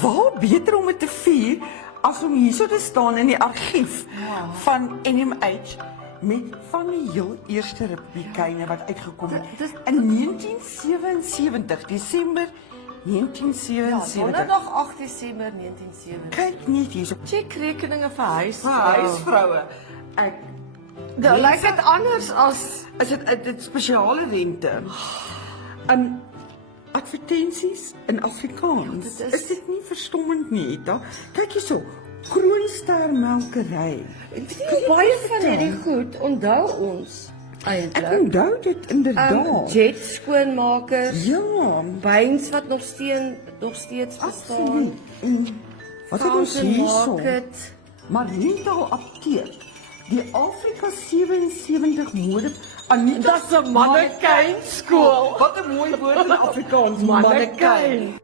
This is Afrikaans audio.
Waar beter om het te vier as om hier so te staan in die argief van NMH met van die heel eerste republikeine wat uitgekom het in 1977, Desember 1977. Donderdag 8 Desember 1977. Kyk net hierso. Checkrekeninge vir Huisvroue. Ek Dit lyk dit anders as is dit spesiale rente. Advertensies in Afrikaans. Ja, dit is dit nie verstommend nie, Eta? Kyk hierso. Kroonster melkery. baie van hierdie goed onthou ons Ek eintlik. onthou dit inderdaad. Jet skoonmakers, Ja, byns wat nog steeds bestaan. absoluut. Wat het ons Fountain hierso? Market. Mariental apteek. Die Afrika 77 mode Anita Dis 'n mannekyn skool. Wat 'n mooi woord in Afrikaans, Mannekyn.